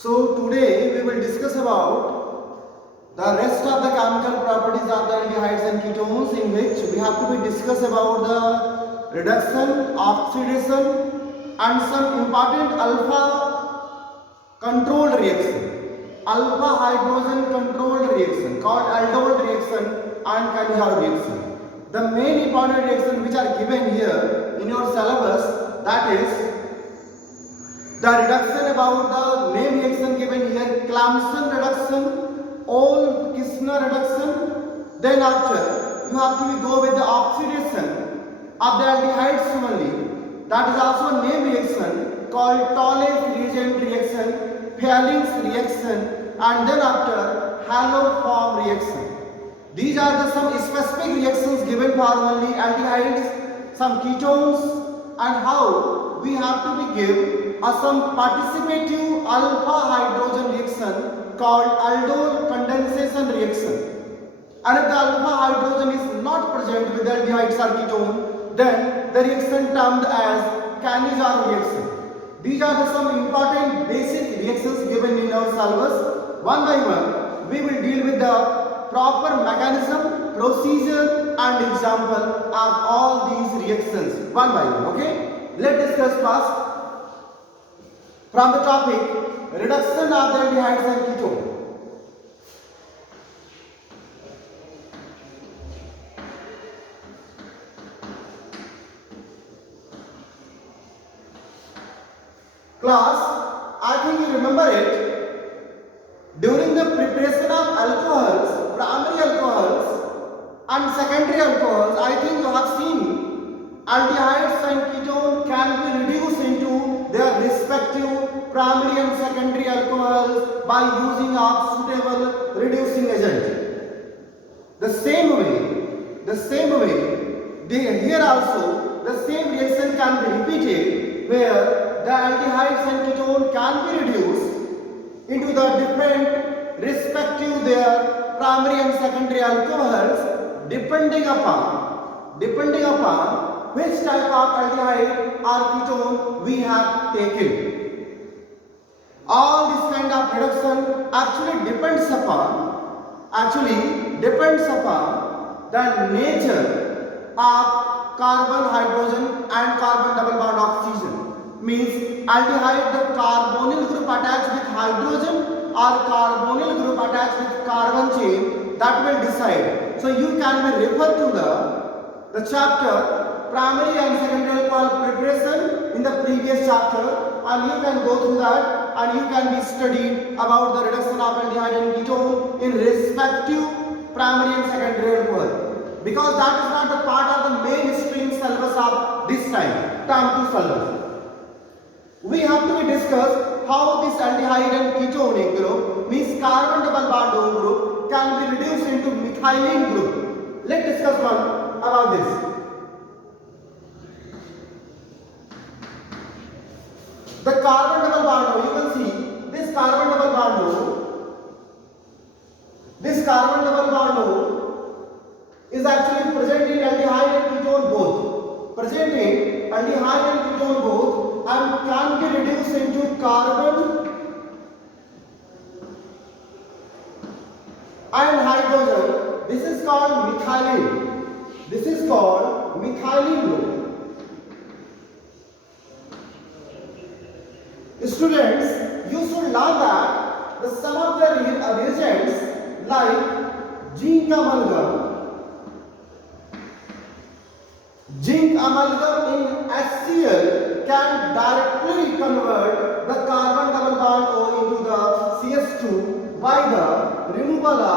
So today we will discuss about the rest of the chemical properties of the aldehydes and ketones, in which we have to be discuss about the reduction, oxidation and some important alpha controlled reaction, alpha hydrogen controlled reaction called aldol reaction and Kanijar reaction. The main important reaction which are given here in your syllabus, that is the reduction about the name reaction given here, Clamson reduction, Olm-Kistner reduction. Then after you have to go with the oxidation of the aldehydes only. That is also name reaction called Tollef reagent reaction, Fehling's reaction, and then after haloform reaction. These are the some specific reactions given for only aldehydes, some ketones, and how we have to be give some participative alpha hydrogen reaction called aldol condensation reaction. And if the alpha hydrogen is not present with the aldehydes or ketone, then the reaction termed as Kanijar reaction. These are the some important basic reactions given in our syllabus. One by one, we will deal with the proper mechanism, procedure and example of all these reactions one by one. Okay? Let's discuss first from the topic reduction of the aldehydes and ketone. Class, I think you remember it. During the preparation of alcohols, primary alcohols and secondary alcohols, I think you have seen aldehydes and ketone can be reduced into their respective primary and secondary alcohols by using of suitable reducing agent. The same way, here also the same reaction can be repeated, where the aldehydes and ketone can be reduced into the different respective their primary and secondary alcohols depending upon which type of aldehyde or ketone we have taken. All this kind of reduction actually depends upon the nature of carbon hydrogen and carbon double bond oxygen. Means aldehyde, the carbonyl group attached with hydrogen or carbonyl group attached with carbon chain, that will decide. So you can be refer to the chapter primary and secondary alcohol preparation in the previous chapter, and you can go through that and you can be studied about the reduction of aldehyde and ketone in respective primary and secondary alcohol, because that is not the part of the mainstream syllabus of this time, term 2 syllabus. We have to discuss how this aldehyde and ketone group, means carbon double bond O group, can be reduced into methylene group. Let's discuss one about this. The carbon double bond O, you can see this carbon double bond O is actually present in aldehyde and ketone both. And can be reduced into carbon and hydrogen. This is called methylene group. Students, you should learn that the some of the reagents like zinc amalgam in HCl can directly convert the carbon double bond O into the CS2 by the removal of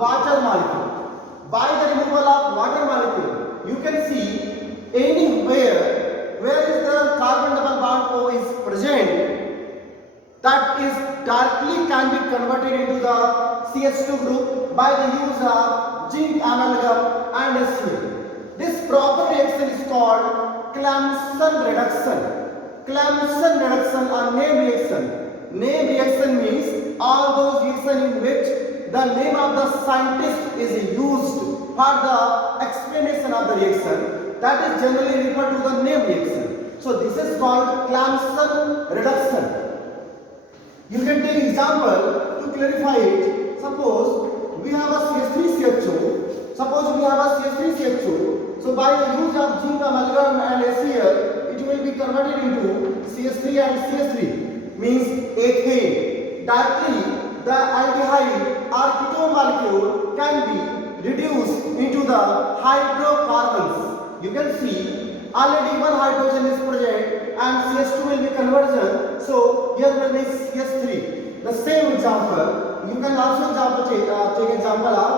water molecule. You can see anywhere where is the carbon double bond O is present, that is directly can be converted into the CS2 group by the use of zinc amalgam and HCl. This proper reaction is called Clamson reduction or name reaction. Name reaction means all those reactions in which the name of the scientist is used for the explanation of the reaction, that is generally referred to the name reaction. So this is called Clamson reduction. You can take example to clarify it. Suppose we have a CH3CH2. Suppose we have a CH3CH2. So by the use of zinc amalgam and HCl, it will be converted into CH3 and CH3, means ethane. Directly, the aldehyde or ketone molecule can be reduced into the hydrocarbons. You can see already one hydrogen is present and CH2 will be conversion. So here will be CH3. The same example, you can also take example of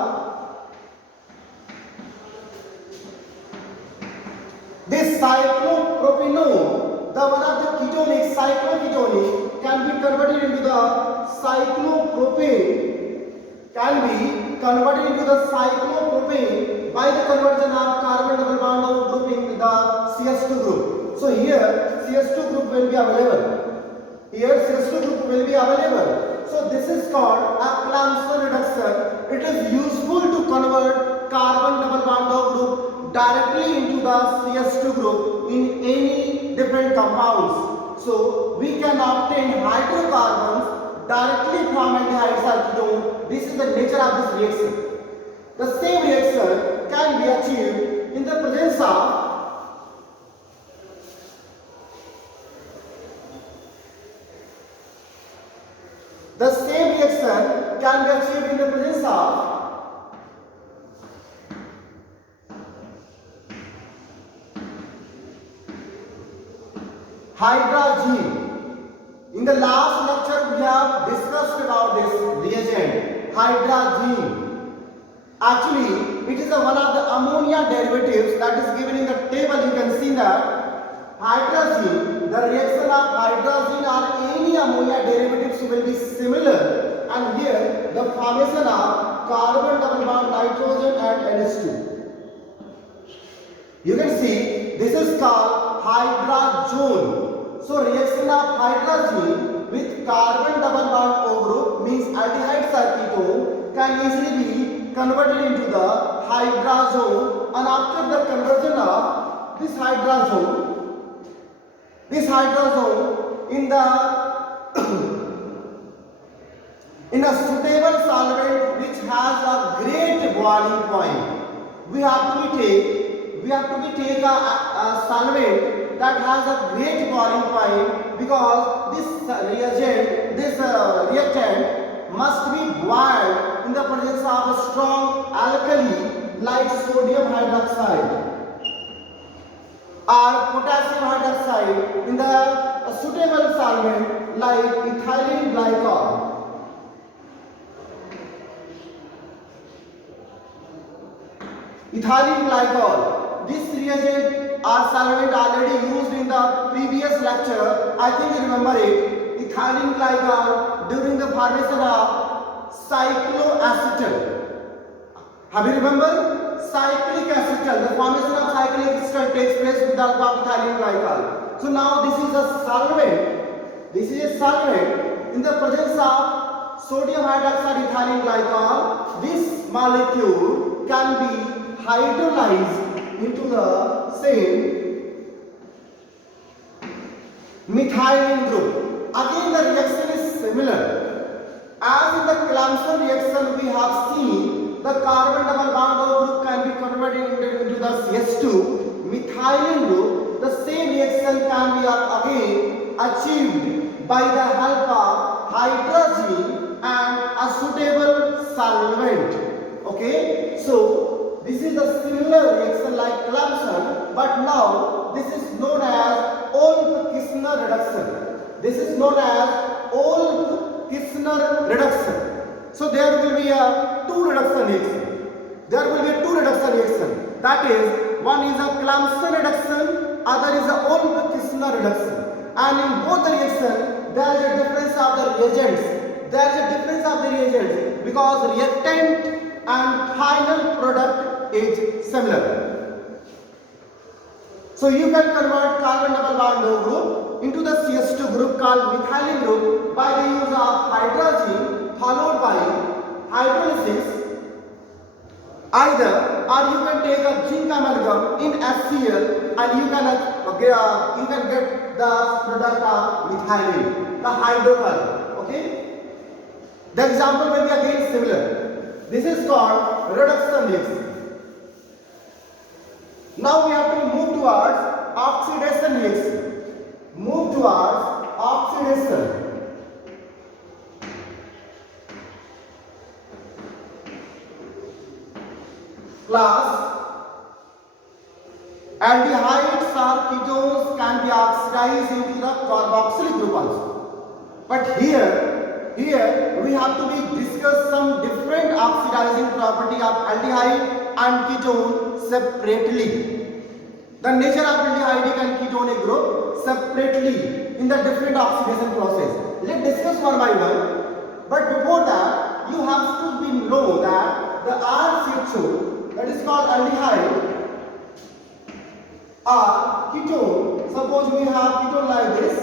this cyclopropanone, the one of the ketonic, cycloketonic, can be converted into the cyclopropane, by the conversion of carbon double bond group in the CH2 group. So here CH2 group will be available. So this is called a Clamson reduction. It is useful to convert carbon double bond group directly into the CH2 group in any different compounds. So we can obtain hydrocarbons directly from aldehydes or ketone. This is the nature of this reaction. The same reaction can be achieved in the presence of hydrazine. In the last lecture we have discussed about this reagent, hydrazine. Actually, it is one of the ammonia derivatives that is given in the table. You can see that hydrazine, the reaction of hydrazine or any ammonia derivatives will be similar, and here the formation of carbon double bond nitrogen and NH2. You can see this is called hydrazone. So reaction of hydrazine with carbon double bond O group means aldehyde ketone can easily be converted into the hydrazone, and after the conversion of this hydrazone in a suitable solvent which has a great boiling point. We have to take a solvent that has a great boiling point, because this reactant must be boiled in the presence of a strong alkali like sodium hydroxide or potassium hydroxide in the suitable solvent like ethylene glycol. This reagent or solvent already used in the previous lecture. I think you remember it. Ethylene glycol during the formation of cycloacetal. Have you remembered? Cyclic acetal. The formation of cyclic acetal takes place with the help of ethylene glycol. So now this is a solvent. In the presence of sodium hydroxide ethylene glycol. This molecule can be hydrolyzed into the same methylene group. Again the reaction is similar. As in the Clamson reaction we have seen the carbon double bond group can be converted into the CH2 methylene group. The same reaction can be again achieved by the help of hydrazine and a suitable solvent. Okay, so this is a similar reaction like Clamson, but now this is known as Olff-Kishner reduction. So there will be a two reduction reaction. That is, one is a Clamson reduction, other is a Olff-Kishner reduction. And in both the reactions, there is a difference of the reagents. Because reactant and final product is similar. So you can convert carbon double bond O group into the CH2 group called methylene group by the use of hydrazine followed by hydrolysis. Either, or you can take a zinc amalgam in HCl and you can get the product of methylene, the hydrocarbon. Okay. The example may be again similar. This is called reduction reaction. Now we have to move towards oxidation reaction. Move towards oxidation. Class, aldehydes or ketones can be oxidized into the carboxylic group also. But here we have to discuss some different oxidizing property of aldehyde and ketone separately. The nature of aldehyde and ketone group separately in the different oxidation process. Let's discuss one by one. But before that, you have to know that the RCHO, that is called aldehyde or ketone. Suppose we have ketone like this.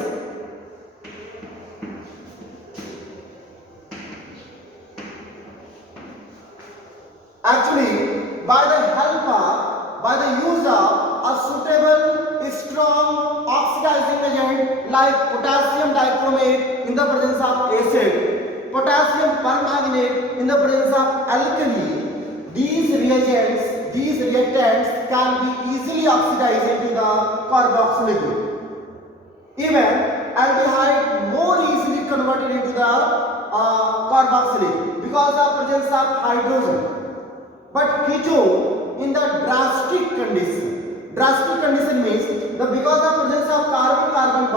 Actually, by the use of a suitable, strong oxidizing agent like potassium dichromate in the presence of acid, potassium permanganate in the presence of alkali, these reactants can be easily oxidized into the carboxylic group. Even aldehyde more easily converted into the carboxylic because of presence of hydrogen. But ketone in the drastic condition means the because of presence of carbon double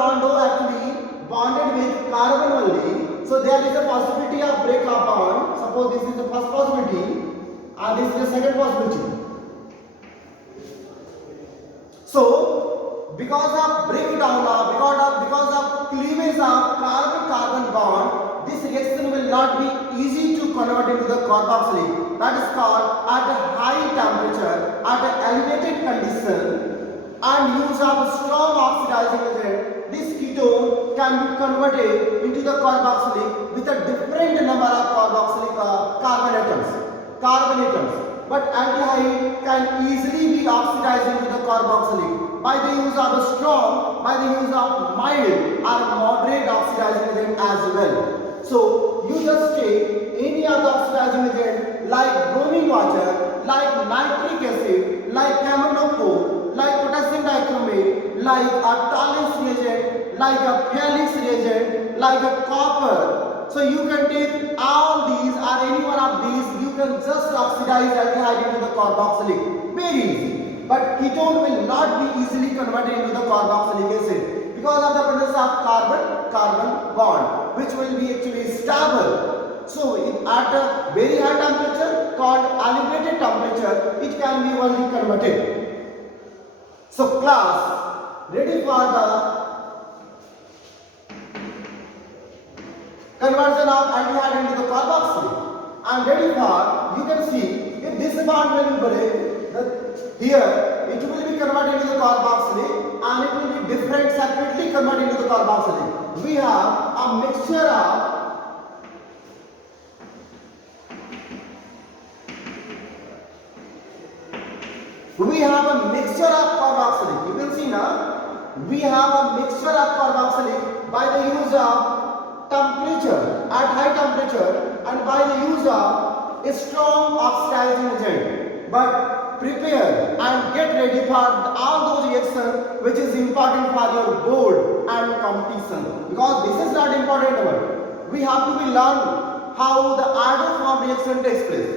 bond actually bonded with carbon only. So there is a possibility of break of bond. Suppose this is the first possibility and this is the second possibility. So because of breakdown because of cleavage of carbon bond, this reaction will not be easy to convert into the carboxylic. That is called at a high temperature, at an elevated condition and use of a strong oxidizing agent, this ketone can be converted into the carboxylic with a different number of carboxylic carbon atoms. But aldehyde can easily be oxidized into the carboxylic by the use of mild or moderate oxidizing agent as well. So you just take any other oxidizing agent like bromine water, like nitric acid, like camphor, like potassium dichromate, like a Tollens reagent, like a Felix reagent, like a copper. So you can take all these or any one of these, you can just oxidize aldehyde into the carboxylic. Very easy. But ketone will not be easily converted into the carboxylic acid because of the presence of carbon bond, which will be actually stable. So at a very high temperature called elevated temperature, it can be only converted. So class, ready for the conversion of aldehyde into the carboxylic. And ready for, you can see, if this bond will break, here it will be converted into the carboxylic and it will be different separately converted into the carboxylic. We have a mixture of carboxylic. You can see now, we have a mixture of carboxylic by the use of temperature, at high temperature, and by the use of a strong oxidizing agent. But prepare and get ready for all those reactions which is important for your board and competition. Because this is not important one. We have to learn how the iodoform reaction takes place.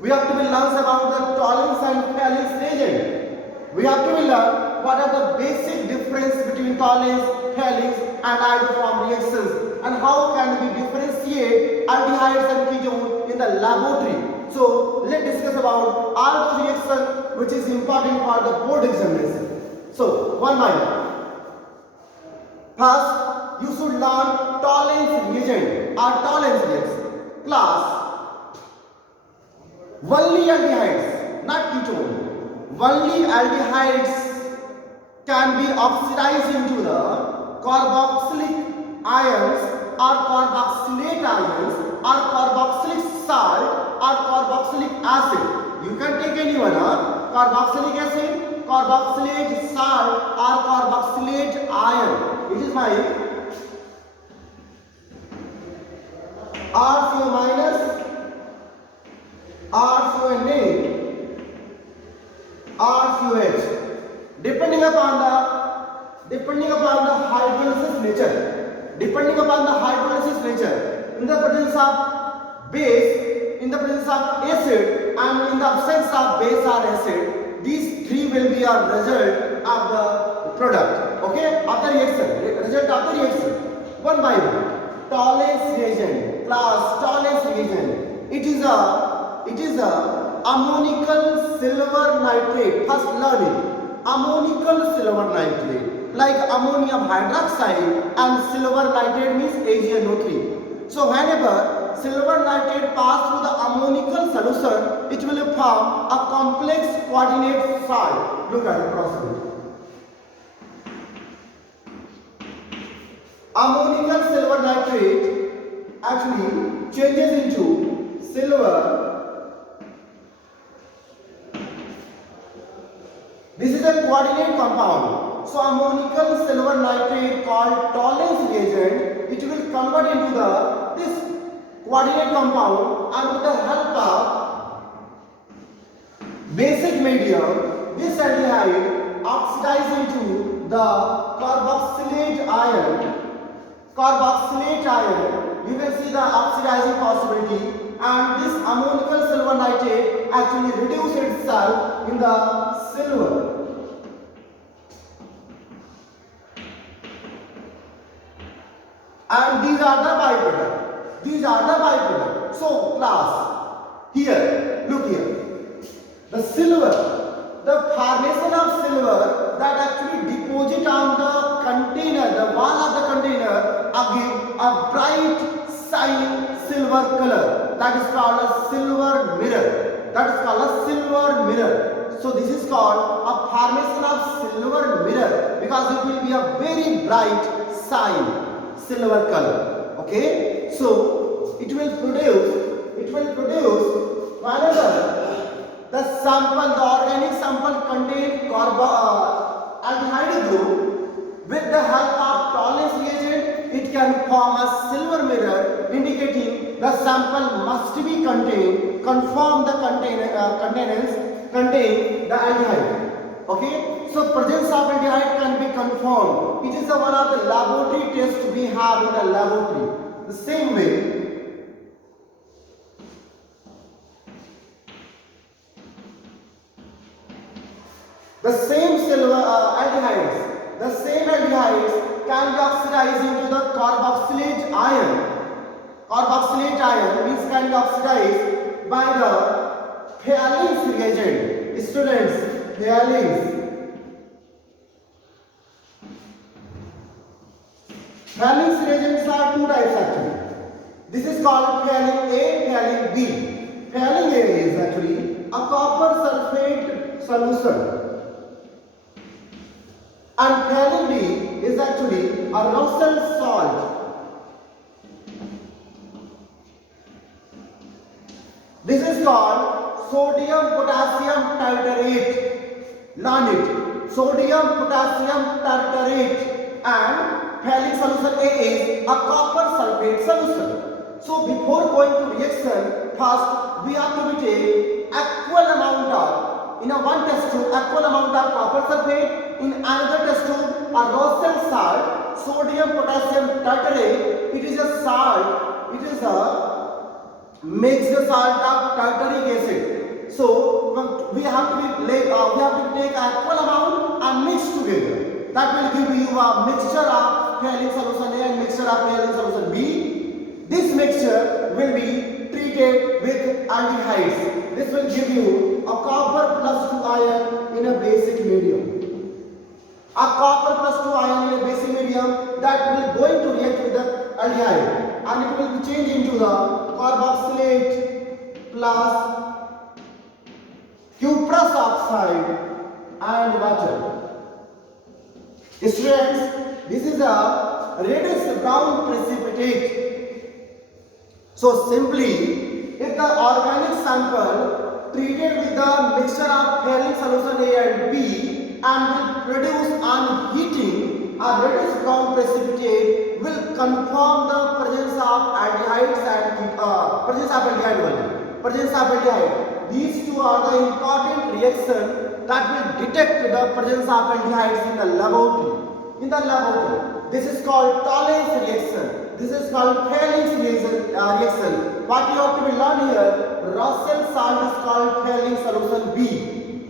We have to learn about the Tollens and Felix reagent. We have to learn what are the basic difference between Tollens, Felix and iodoform reactions and how can we differentiate aldehydes and ketones in the laboratory. So let's discuss about all those reactions which is important for the board examination. So one by one. First, you should learn Tollens reagent or Tollens reaction. Class, only aldehydes, not ketone. Only aldehydes can be oxidized into the carboxylic ions or carboxylate ions or carboxylic salt or carboxylic acid. You can take any one, carboxylic acid, carboxylate salt or carboxylate ion. It is my RCO minus, RCO name, RCOH, depending upon the hydrolysis nature. Depending upon the hydrolysis nature, in the presence of base, in the presence of acid, and in the absence of base or acid, these three will be a result of the product. Okay, of the reaction, result of the reaction. One by one. Tollens reagent, class Tollens reagent. It is a ammonical silver nitrate. First learn it. Ammonical silver nitrate. Like ammonium hydroxide and silver nitrate means AgNO3. So whenever silver nitrate pass through the ammonical solution, it will form a complex coordinate salt. Look at the process. Ammonical silver nitrate actually changes into silver. This is a coordinate compound. So ammonical silver nitrate called Tollens reagent, it will convert into this coordinate compound, and with the help of basic medium, this aldehyde oxidizes into the carboxylate ion. You can see the oxidizing possibility, and this ammonical silver nitrate actually reduces itself in the silver. And these are the byproducts. So class, here, look here. The silver, the formation of silver that actually deposit on the container, the wall of the container, give a bright shining silver color. That is called a silver mirror. So this is called a formation of silver mirror because it will be a very bright shine. Silver color. Okay, so it will produce whenever the organic sample contain aldehyde group, with the help of Tollens reagent, it can form a silver mirror indicating the sample must be contain the aldehyde. Okay, so presence of aldehyde can be confirmed. It is one of the laboratory tests we have in the laboratory. The same way, the same aldehydes can be oxidized into the carboxylate ion. Carboxylate ion means can be oxidized by the Fehling's reagent. Students, Fehling's reagents are two types actually. This is called Fehling A, Fehling B. Fehling A is actually a copper sulfate solution, and Fehling B is actually a Russell salt. This is called sodium potassium tartarate. Learn it. Sodium potassium tartarate, and Fehling solution A is a copper sulfate solution. So before going to reaction, first we have to take equal amount of, in a one test tube, equal amount of copper sulfate, in another test tube a Russell salt, sodium potassium tartarate. It is a salt, it is a mixed salt of tartaric acid. So we have to take equal amount and mix together. That will give you a mixture of Fehling solution A and mixture of Fehling solution B. This mixture will be treated with aldehydes. This will give you a copper plus 2 ion in a basic medium. A copper plus 2 ion in a basic medium that will going to react with the aldehyde, and it will be changed into the carboxylate plus cuprous oxide and water. Students, this is a reddish brown precipitate. So simply, if the organic sample treated with the mixture of Fehling solution A and B and will produce on heating a reddish brown precipitate, will confirm the presence of aldehyde aldehydes and presence of aldehyde only. Presence of aldehyde. These two are the important reactions that will detect the presence of aldehydes in the laboratory. In the laboratory, this is called Tollens reaction. This is called Thales reaction. What you have to be learned here, Russell salt is called Thales solution B,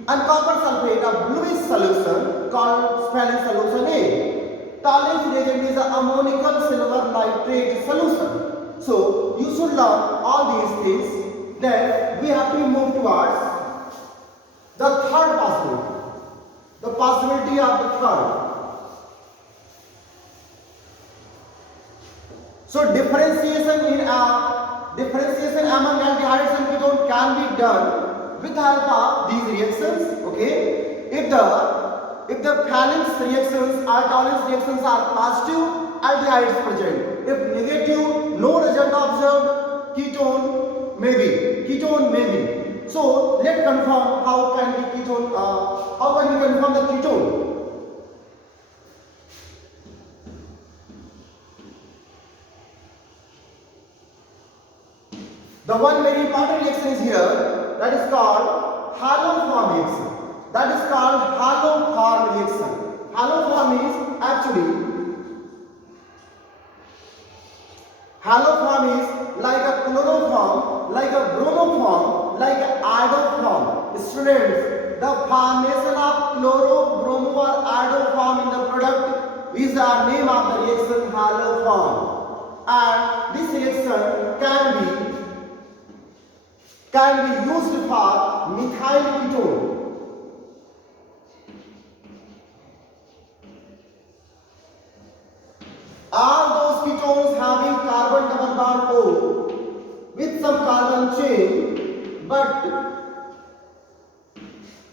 and copper sulfate, a bluish solution called Spalling solution A. Tollens reagent is an ammonical silver nitrate solution. So you should learn all these things. Then we have to move towards the third possibility. The possibility of the third. So differentiation among aldehydes and ketones can be done with help of these reactions. Okay, if the Thales reactions or Tollens reactions are positive, aldehydes present. If negative, no result observed. Ketone may be. So let's confirm how can we confirm the ketone. The one very important reaction is here, that is called haloform reaction. That is called haloform reaction. Haloform is like a chloroform, like a bromoform, like an iodoform. Students, the formation of chloro, bromo or iodoform in the product is the name of the reaction haloform. And this reaction can be used for methyl ketone. All those ketones having carbon double bond O with some carbon chain, but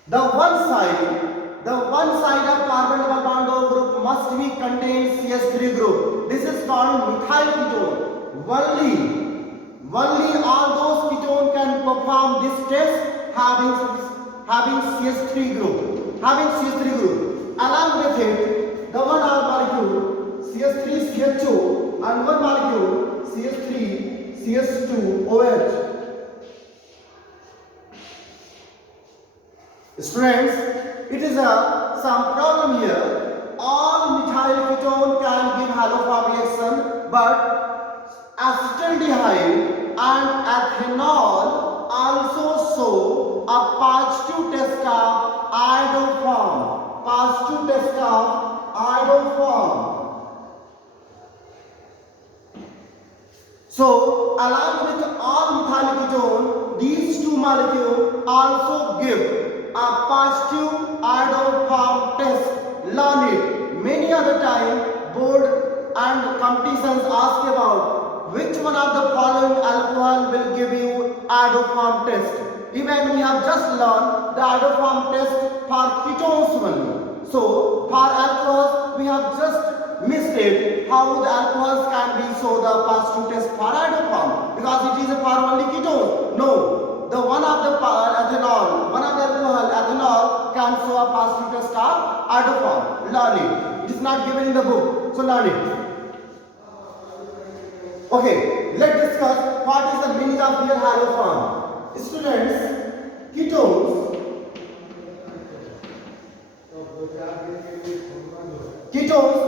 the one side of carbon double bond O group must be contain CH3 group. This is called methyl ketone. Only all those ketones can perform this test having CH3 group. Along with it, the one molecule CH3 CHO and one molecule CH3 CH2 OH. Students, it is some problem here. All methyl ketone can give haloform reaction, but acetaldehyde and ethanol also show a positive test of iodoform. So, along with all methyl ketone, these two molecules also give a positive iodoform test. Learn it. Many other time, board and competitions ask about which one of the following alcohol will give you iodoform test. Even we have just learned the iodoform test for ketones only. So, for alcohols, we have just missed it how the alcohols can be show the positive test for iodoform, because it is for only ketones. No, the one of the alcohol ethanol can show a positive test of iodoform. Learn it. It is not given in the book, so learn it. Okay, let's discuss what is the meaning of here haloform. Students, ketones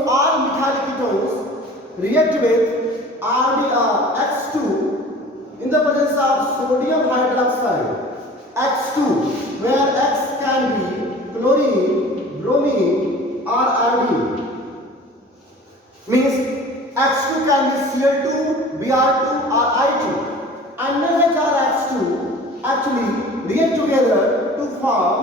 all methyl ketones react with X2 in the presence of sodium hydroxide. X2, where X can be chlorine, bromine or iodine. Means X2 can be Cl2, Br2 or I2. And NaOH or X2 actually react together to form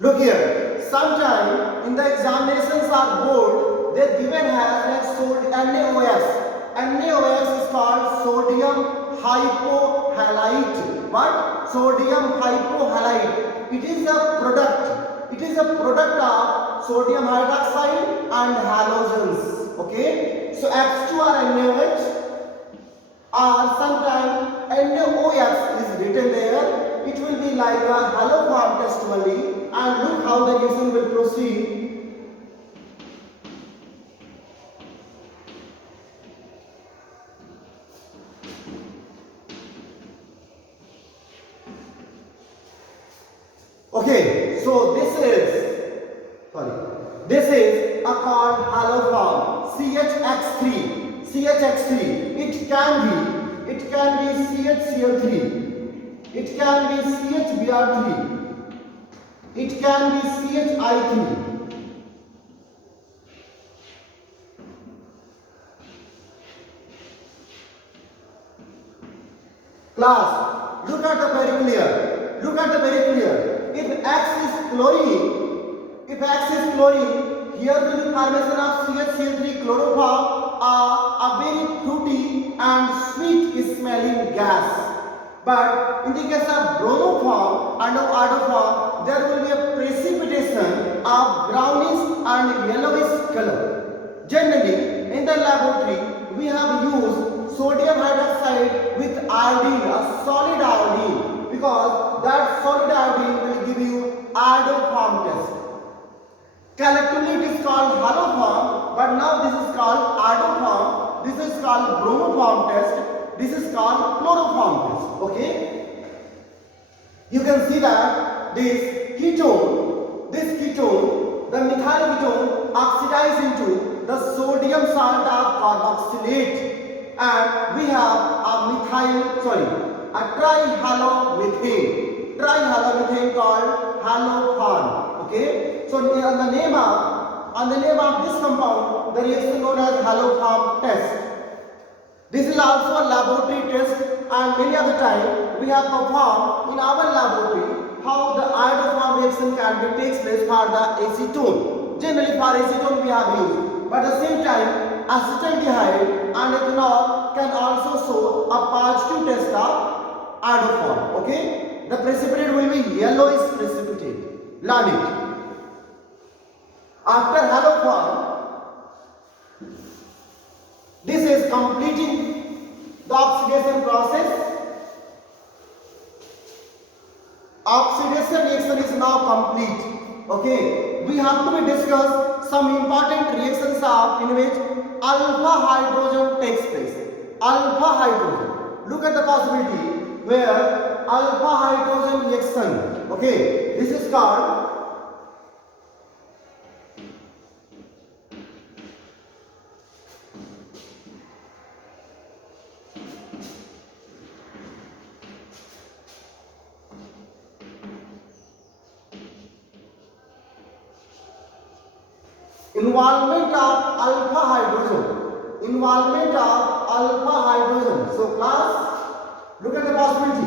look here, sometime in the examinations or board, they given has NaOH. NaOH is called sodium hypohalite. What? Sodium hypohalite. It is a product of sodium hydroxide and halogens. Okay? So X2 or NaOH, or sometime NaOH is written there. It will be like a haloform test only, and look how the reaction will proceed. Okay, so this is a called halo form CHX3. CHX3. It can be CHCl3. It can be CHBr3. It can be CHI3. Class, look at the very clear. Look at the very clear. If X is chlorine, here will be formation of CHCl3 chloroform, a very fruity and sweet smelling gas. But in the case of bromoform and of iodoform, there will be a precipitation of brownish and yellowish color. Generally, in the laboratory, we have used sodium hydroxide with iodine, a solid iodine, because that solid iodine will give you iodoform test. Collectively it is called haloform, but now this is called iodoform, this is called bromoform test, this is called chloroform test. Okay? You can see that this ketone, the methyl ketone oxidizes into the sodium salt of carboxylate, and we have a trihalomethane called haloform. Okay, so on the name of this compound, the reaction known as haloform test. This is also a laboratory test, and many other time we have performed in our laboratory how the iodoform reaction takes place for the acetone. Generally for acetone we have used, but at the same time acetaldehyde and ethanol can also show a positive test of iodoform. Okay, the precipitate will be yellowish precipitate. Learn it. After haloform, this is completing the oxidation process. Oxidation reaction is now complete. Okay, we have to discuss some important reactions in which alpha hydrogen takes place. Alpha hydrogen. Look at the possibility where alpha hydrogen reaction. Okay, this is called involvement of alpha hydrogen. So class, look at the possibility.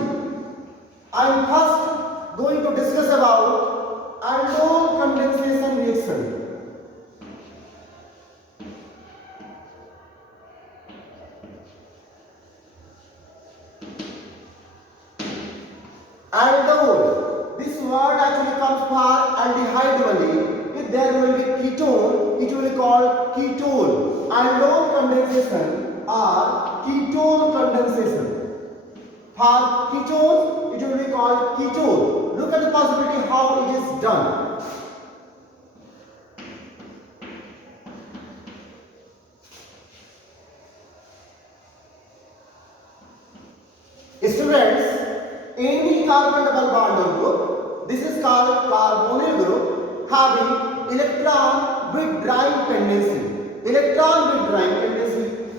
I am first going to discuss about aldol condensation reaction. Aldol. This word actually comes for aldehyde only. If there will be ketone, it will be called ketone. Aldol condensation or ketone condensation. For ketones, it will be called ketone. Look at the possibility how it is done. Students, any carbon double bond group, this is called carbonyl group, having electron withdrawing tendency.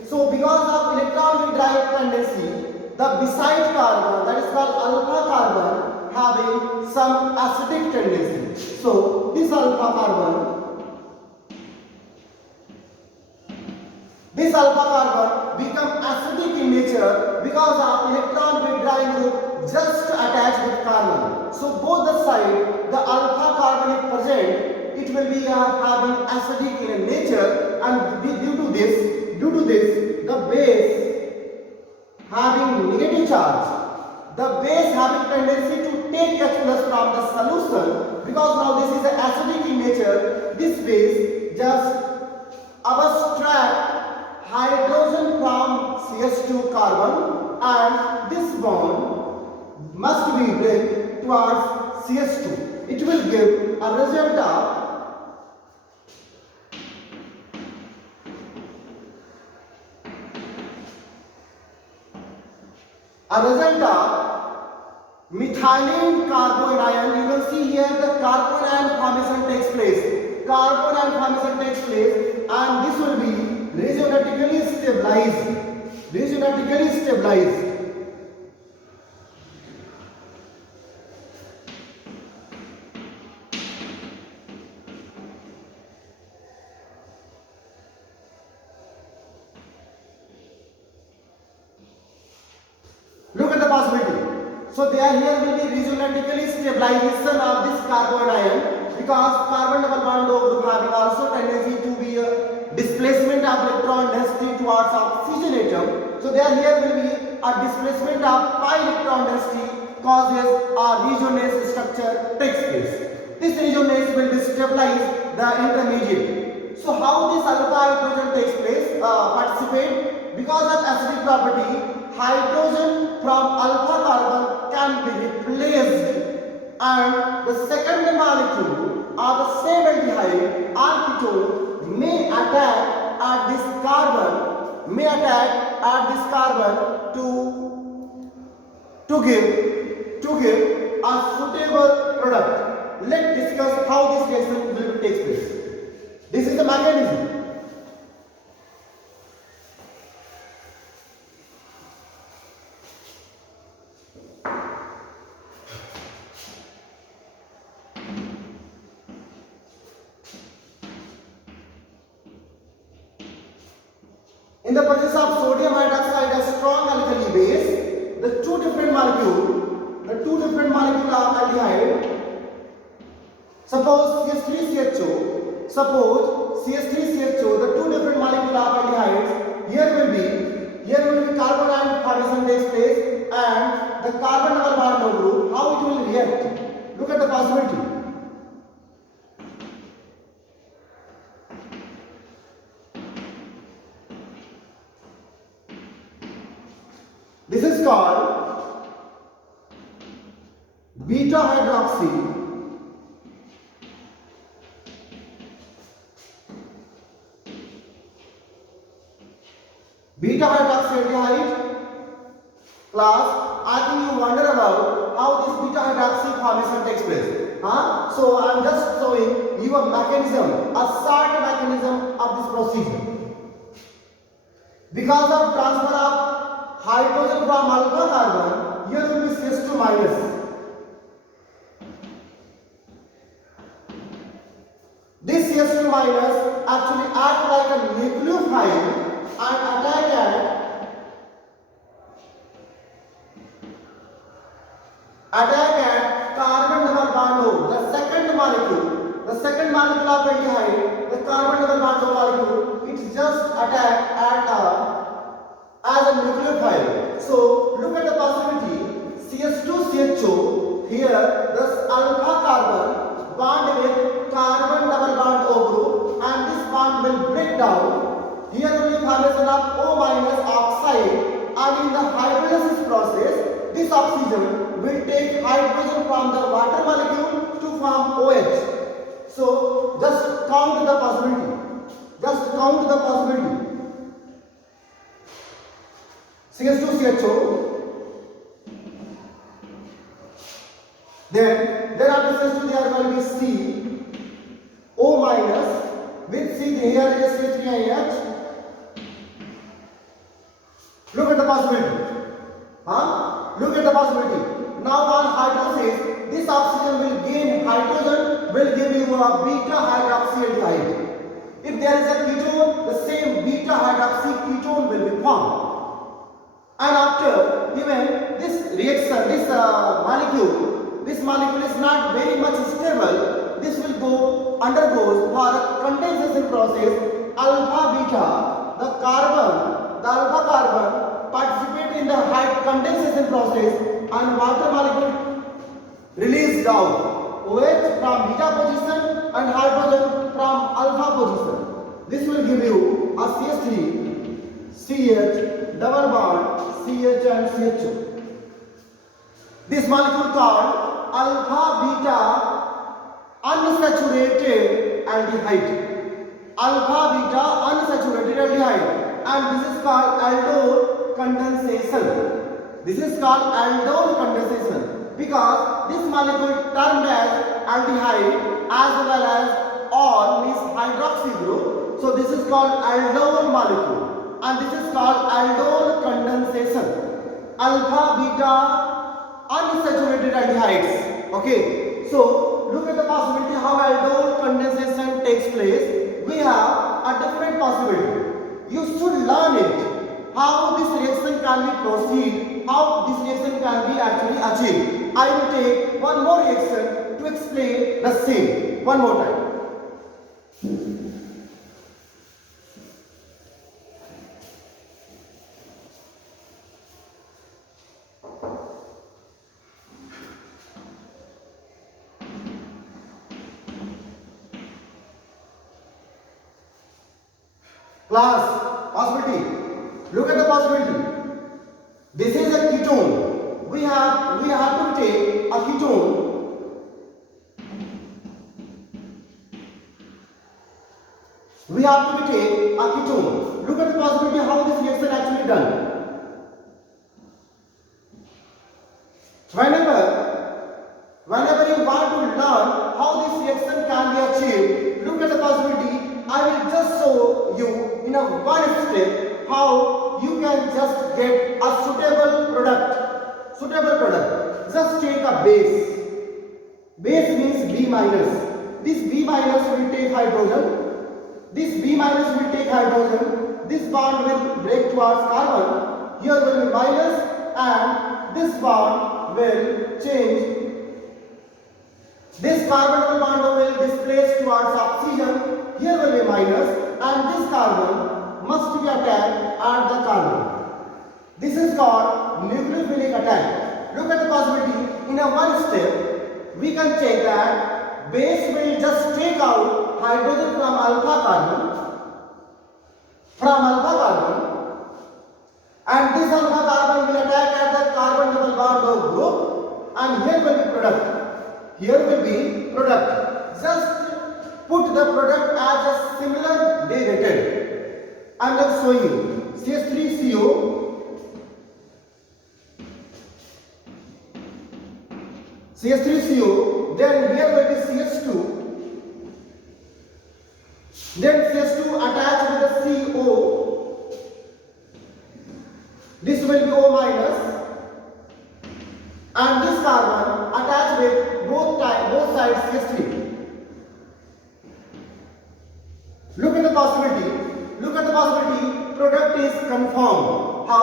So because of electron withdrawing tendency, the beside carbon, that is called alpha carbon, having some acidic tendency. So this alpha carbon become acidic in nature because of electron withdrawing group just attached with carbon. So both the side, the alpha carbon is present, it will be having acidic in nature, and due to this, the base having negative charge, the base having tendency to take H plus from the solution, because now this is acidic in nature, this base just abstract hydrogen from CH2 carbon, and this bond must be break towards CH2. It will give a result of methylene carbanion. You will see here the carbanion formation takes place. Carbanion formation takes place, and this will be regionally stabilized. Regionally stabilized. Look at the possibility. So there here will be regionally stabilization of this carbanion, because carbon double bond group having also tendency to be a displacement of electron density towards oxygen atom. So there here will be a displacement of pi electron density causes a resonance structure takes place. This resonance will destabilize the intermediate. So how this alpha hydrogen takes place? Participate because of acidic property. Hydrogen from alpha carbon can be replaced, and the second molecule of the same aldehyde or ketone may attack at this carbon to give a suitable product. Let's discuss how this reaction will take place. This is the mechanism. In the presence of sodium hydroxide, a strong alkali base, the two different molecules of aldehyde, suppose CH3CHO, the two different molecules of aldehydes, here will be carbon ion formation takes place, and the carbon double bond group, how it will react. Look at the possibility. This is called beta hydroxy aldehyde class. I think you wonder about how this beta hydroxy formation takes place. So I am just showing you a mechanism, a short mechanism of this procedure. Because of transfer of hydrogen from alpha carbon, here will be CH2 minus. This CH2 minus actually acts like a nucleophile and attack at carbon double bond, the second molecule of aldehyde, the carbon double bond molecule, it just attack at as a nucleophile. So look at the possibility. CH2CHO here, this alpha carbon bond with carbon double bond O group, and this bond will break down. Here will be formation of O minus oxide, and in the hydrolysis process, this oxygen will take hydrogen from the water molecule to form OH. So just count the possibility. CH2CHO. Then after CH2 there will be C, O minus with C, here is CH3IH. Look at the possibility. Look at the possibility. Now on hydrolysis, this oxygen will gain hydrogen, will give you a beta hydroxyaldehyde. If there is a ketone, the same beta hydroxy ketone will be formed. And after even this reaction, this molecule is not very much stable. This will undergoes for a condensation process. Alpha beta, the alpha carbon participate in the condensation process, and water molecule released out OH from beta position and hydrogen from alpha position. This will give you a CH3, CH, double bond, CH and CHO. This molecule called alpha beta unsaturated aldehyde. Alpha beta unsaturated aldehyde, and this is called aldol condensation. This is called aldol condensation because this molecule termed as aldehyde as well as ol means hydroxy group. So this is called aldol molecule, and this is called aldol condensation. Alpha beta unsaturated aldehydes. Okay, so look at the possibility how aldol condensation takes place. We have a different possibility. You should learn it. How this reaction can be proceed, how this reaction can be actually achieved. I will take one more reaction to explain the same. One more time. Class, possibility. Look at the possibility. This is a ketone. We have to take a ketone. We have to take a ketone. Look at the possibility how this reaction actually done. Whenever you want to learn how this reaction can be achieved, look at the possibility. I will just show you in a one step how you can just get a suitable product. Just take a base. Base means B minus. This B minus will take hydrogen. This B minus will take hydrogen. This bond will break towards carbon. Here will be minus, and this bond will change. This carbon bond will displace towards oxygen. Here will be minus, and this carbon must be attacked at the carbon. This is called nucleophilic attack. Look at the possibility. In a one step, we can check that base will just take out hydrogen from alpha carbon, and this alpha carbon will attack at the carbon double bond of group, and here will be product. Just put the product as a similar derivative. I am just showing you CH3CO, then here will be CH2, then CH2 attached with the CO, this will be O minus, and this carbon attached with both sides CH3. Look at the possibility, product is confirmed. How?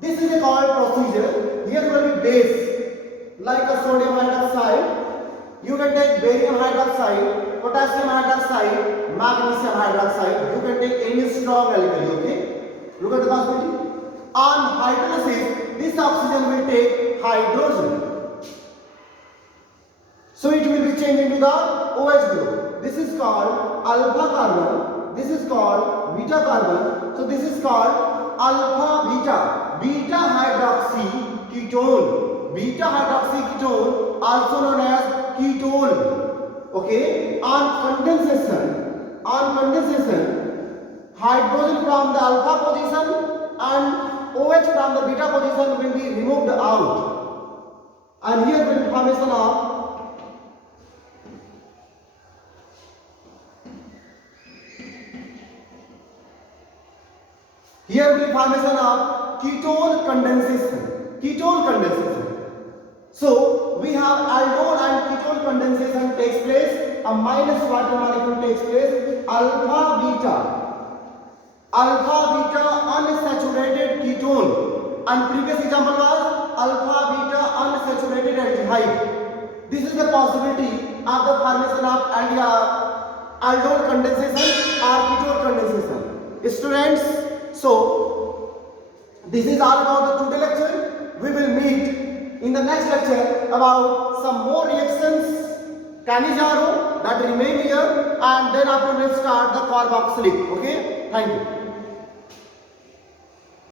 This is a called procedure. Here will be base, like a sodium hydroxide. You can take barium hydroxide, potassium hydroxide, magnesium hydroxide. You can take any strong alkali, okay? Look at the possibility. On hydrolysis, this oxygen will take hydrogen. So it will be changed into the OH group. This is called alpha carbon. This is called beta carbon. So this is called alpha beta hydroxy ketone. Beta hydroxy ketone, also known as ketone. Okay. On condensation, hydrogen from the alpha position and OH from the beta position will be removed out, and here will be formation of ketone condensation. So we have aldol and ketone condensation takes place. A minus water molecule takes place. Alpha beta unsaturated ketone, and previous example was alpha beta unsaturated aldehyde. This is the possibility of the formation of aldol condensation or ketone condensation. Students, so this is all about the today lecture. We will meet in the next lecture about some more reactions, Cannizzaro, that remain here, and then after we will start the carboxylic. Okay, thank you.